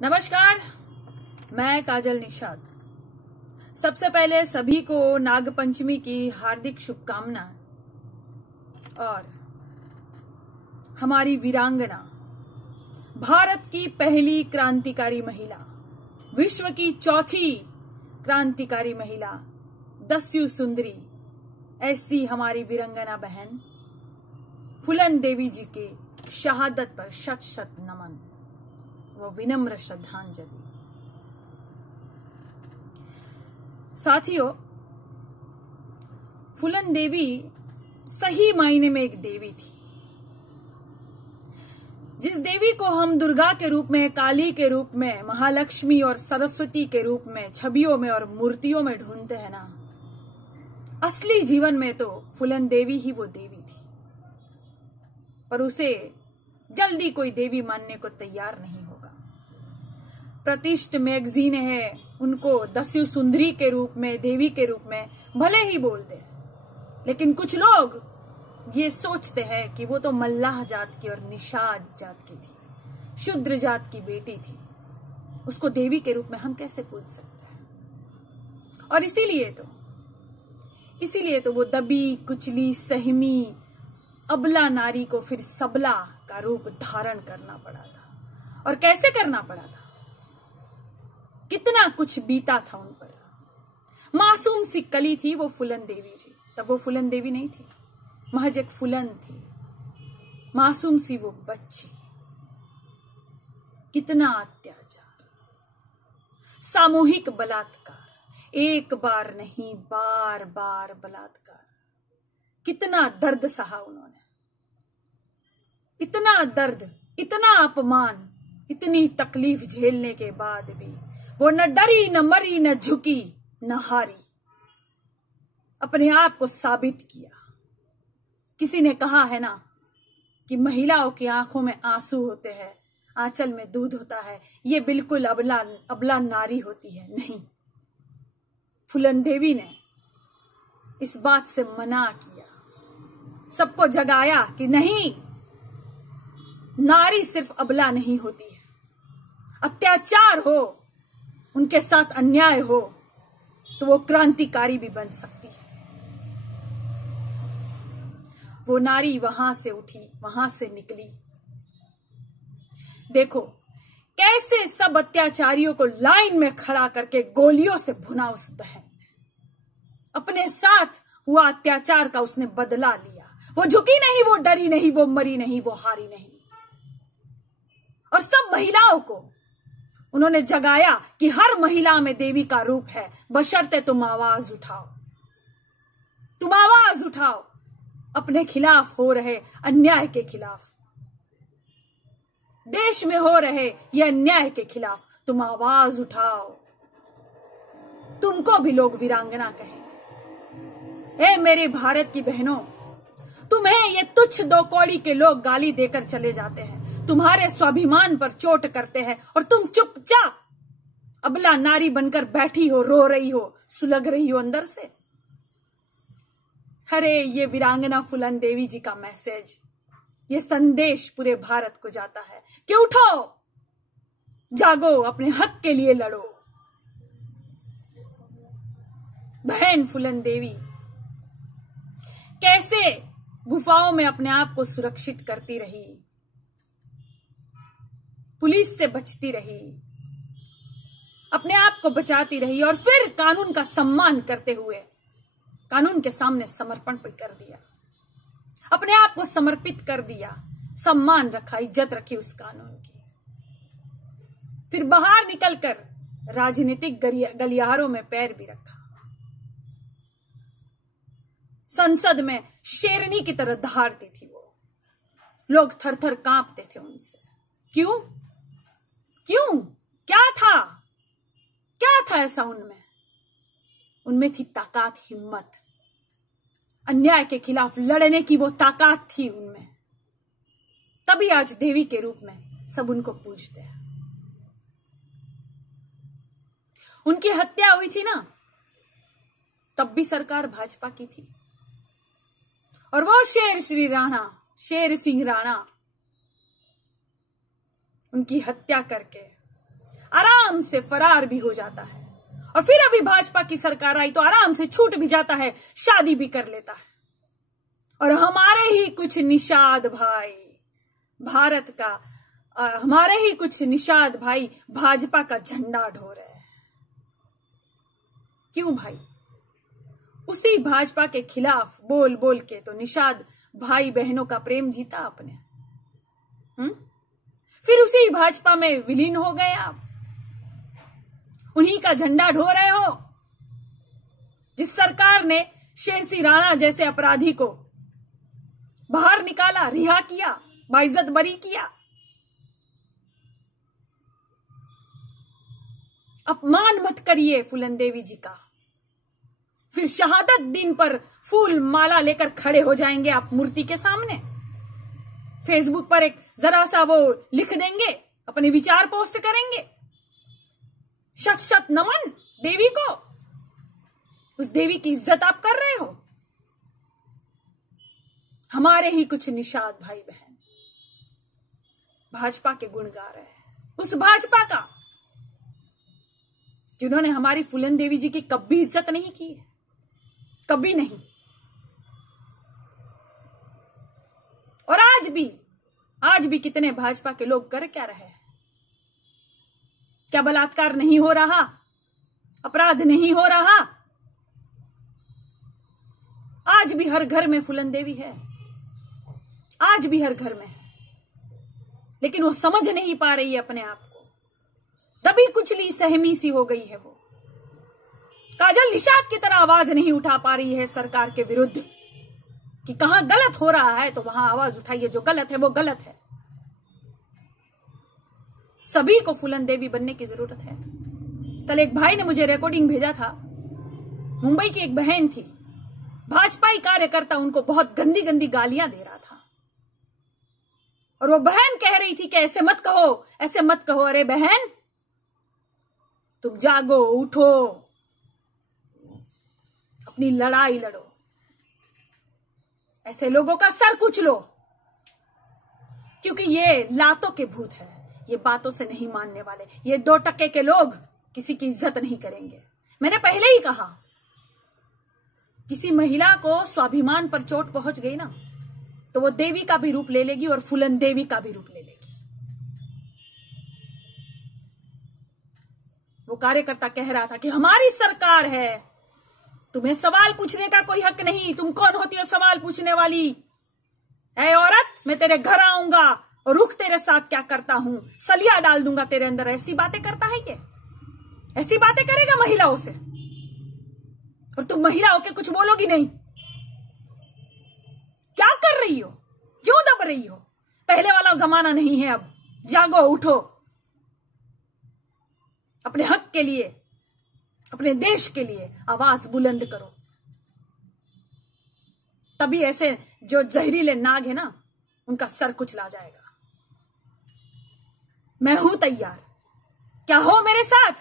नमस्कार, मैं काजल निषाद। सबसे पहले सभी को नागपंचमी की हार्दिक शुभकामनाएं। और हमारी वीरांगना, भारत की पहली क्रांतिकारी महिला, विश्व की चौथी क्रांतिकारी महिला दस्यु सुंदरी, ऐसी हमारी वीरांगना बहन फूलन देवी जी के शहादत पर शत शत नमन, वो विनम्र श्रद्धांजलि। साथियों, फूलन देवी सही मायने में एक देवी थी। जिस देवी को हम दुर्गा के रूप में, काली के रूप में, महालक्ष्मी और सरस्वती के रूप में छवियों में और मूर्तियों में ढूंढते हैं ना, असली जीवन में तो फूलन देवी ही वो देवी थी। पर उसे जल्दी कोई देवी मानने को तैयार नहीं होगा। प्रतिष्ठित मैगजीन है उनको दस्यु सुंदरी के रूप में, देवी के रूप में भले ही बोल दे, लेकिन कुछ लोग ये सोचते हैं कि वो तो मल्लाह जात की और निषाद जात की थी, शूद्र जात की बेटी थी, उसको देवी के रूप में हम कैसे पूज सकते हैं। और इसीलिए तो वो दबी कुचली सहमी अबला नारी को फिर सबला का रूप धारण करना पड़ा था। और कैसे करना पड़ा था, कितना कुछ बीता था उन पर। मासूम सी कली थी वो फूलन देवी जी। तब वो फूलन देवी नहीं थी, महज एक फूलन थी, मासूम सी वो बच्ची। कितना अत्याचार, सामूहिक बलात्कार, एक बार नहीं बार बार बलात्कार। कितना दर्द सहा उन्होंने, इतना दर्द, इतना अपमान, इतनी तकलीफ झेलने के बाद भी वो न डरी, न मरी, न झुकी, न हारी। अपने आप को साबित किया। किसी ने कहा है ना कि महिलाओं की आंखों में आंसू होते हैं, आंचल में दूध होता है, ये बिल्कुल अबला नारी होती है। नहीं, फूलन देवी ने इस बात से मना किया, सबको जगाया कि नहीं, नारी सिर्फ अबला नहीं होती है। अत्याचार हो, उनके साथ अन्याय हो, तो वो क्रांतिकारी भी बन सकती है। वो नारी वहां से उठी, वहां से निकली। देखो कैसे सब अत्याचारियों को लाइन में खड़ा करके गोलियों से भुना उस बहन ने। अपने साथ हुआ अत्याचार का उसने बदला लिया। वो झुकी नहीं, वो डरी नहीं, वो मरी नहीं, वो हारी नहीं। और सब महिलाओं को उन्होंने जगाया कि हर महिला में देवी का रूप है, बशर्ते तुम आवाज उठाओ। तुम आवाज उठाओ अपने खिलाफ हो रहे अन्याय के खिलाफ, देश में हो रहे ये अन्याय के खिलाफ तुम आवाज उठाओ। तुमको भी लोग वीरांगना कहेंगे। ए मेरे भारत की बहनों, तुम्हें ये तुच्छ दो कौड़ी के लोग गाली देकर चले जाते हैं, तुम्हारे स्वाभिमान पर चोट करते हैं, और तुम चुपचाप अबला नारी बनकर बैठी हो, रो रही हो, सुलग रही हो अंदर से। अरे ये वीरांगना फूलन देवी जी का मैसेज, ये संदेश पूरे भारत को जाता है कि उठो, जागो, अपने हक के लिए लड़ो। बहन फूलन देवी कैसे गुफाओं में अपने आप को सुरक्षित करती रही, पुलिस से बचती रही, अपने आप को बचाती रही, और फिर कानून का सम्मान करते हुए कानून के सामने समर्पण भी कर दिया, अपने आप को समर्पित कर दिया, सम्मान रखा, इज्जत रखी उस कानून की। फिर बाहर निकलकर राजनीतिक गलियारों में पैर भी रखा, संसद में शेरनी की तरह दहाड़ती थी वो, लोग थर थर कांपते थे उनसे। क्यों? क्या था ऐसा उनमें? उनमें थी ताकत, हिम्मत, अन्याय के खिलाफ लड़ने की वो ताकत थी उनमें। तभी आज देवी के रूप में सब उनको पूजते हैं। उनकी हत्या हुई थी ना, तब भी सरकार भाजपा की थी, और वो शेर सिंह राणा उनकी हत्या करके आराम से फरार भी हो जाता है, और फिर अभी भाजपा की सरकार आई तो आराम से छूट भी जाता है, शादी भी कर लेता है। और हमारे ही कुछ निषाद भाई भारत का, हमारे ही कुछ निषाद भाई भाजपा का झंडा ढो रहे हैं। क्यों भाई? उसी भाजपा के खिलाफ बोल बोल के तो निषाद भाई बहनों का प्रेम जीता आपने। फिर उसी भाजपा में विलीन हो गए आप, उन्हीं का झंडा ढो रहे हो। जिस सरकार ने शेर सिंह राणा जैसे अपराधी को बाहर निकाला, रिहा किया, बाइज्जत बरी किया, अपमान मत करिए फूलन देवी जी का। फिर शहादत दिन पर फूल माला लेकर खड़े हो जाएंगे आप मूर्ति के सामने, फेसबुक पर एक जरा सा वो लिख देंगे, अपने विचार पोस्ट करेंगे, शत शत नमन देवी को। उस देवी की इज्जत आप कर रहे हो। हमारे ही कुछ निषाद भाई बहन भाजपा के गुण गा रहे हैं, उस भाजपा का जिन्होंने हमारी फूलन देवी जी की कभी इज्जत नहीं की है, कभी नहीं। और आज भी कितने भाजपा के लोग कर क्या रहे हैं? क्या बलात्कार नहीं हो रहा? अपराध नहीं हो रहा? आज भी हर घर में फूलन देवी है, आज भी हर घर में है, लेकिन वो समझ नहीं पा रही है अपने आप को। दबी कुचली सहमी सी हो गई है वो। काजल निषाद की तरह आवाज नहीं उठा पा रही है सरकार के विरुद्ध कि कहां गलत हो रहा है तो वहां आवाज उठाइए, जो गलत है वो गलत है। सभी को फूलन देवी बनने की जरूरत है। कल एक भाई ने मुझे रिकॉर्डिंग भेजा था, मुंबई की एक बहन थी, भाजपाई कार्यकर्ता उनको बहुत गंदी गंदी गालियां दे रहा था, और वो बहन कह रही थी कि ऐसे मत कहो, ऐसे मत कहो। अरे बहन, तुम जागो, उठो, अपनी लड़ाई लड़ो, ऐसे लोगों का सर कुचलो, क्योंकि ये लातों के भूत है, ये बातों से नहीं मानने वाले। ये 2 टके के लोग किसी की इज्जत नहीं करेंगे। मैंने पहले ही कहा, किसी महिला को स्वाभिमान पर चोट पहुंच गई ना, तो वो देवी का भी रूप ले लेगी और फूलन देवी का भी रूप ले लेगी। वो कार्यकर्ता कह रहा था कि हमारी सरकार है, तुम्हें सवाल पूछने का कोई हक नहीं, तुम कौन होती हो सवाल पूछने वाली? ऐ औरत, मैं तेरे घर आऊंगा और रुख तेरे साथ क्या करता हूं, सलिया डाल दूंगा तेरे अंदर। ऐसी बातें करता है ये, ऐसी बातें करेगा महिलाओं से, और तुम महिला होके कुछ बोलोगी नहीं। क्या कर रही हो? क्यों दब रही हो? पहले वाला जमाना नहीं है अब। जागो, उठो, अपने हक के लिए, अपने देश के लिए आवाज बुलंद करो। तभी ऐसे जो जहरीले नाग है ना, उनका सर कुचला जाएगा। मैं हूं तैयार। क्या हो मेरे साथ?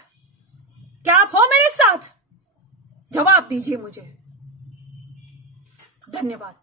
क्या आप हो मेरे साथ? जवाब दीजिए मुझे। धन्यवाद।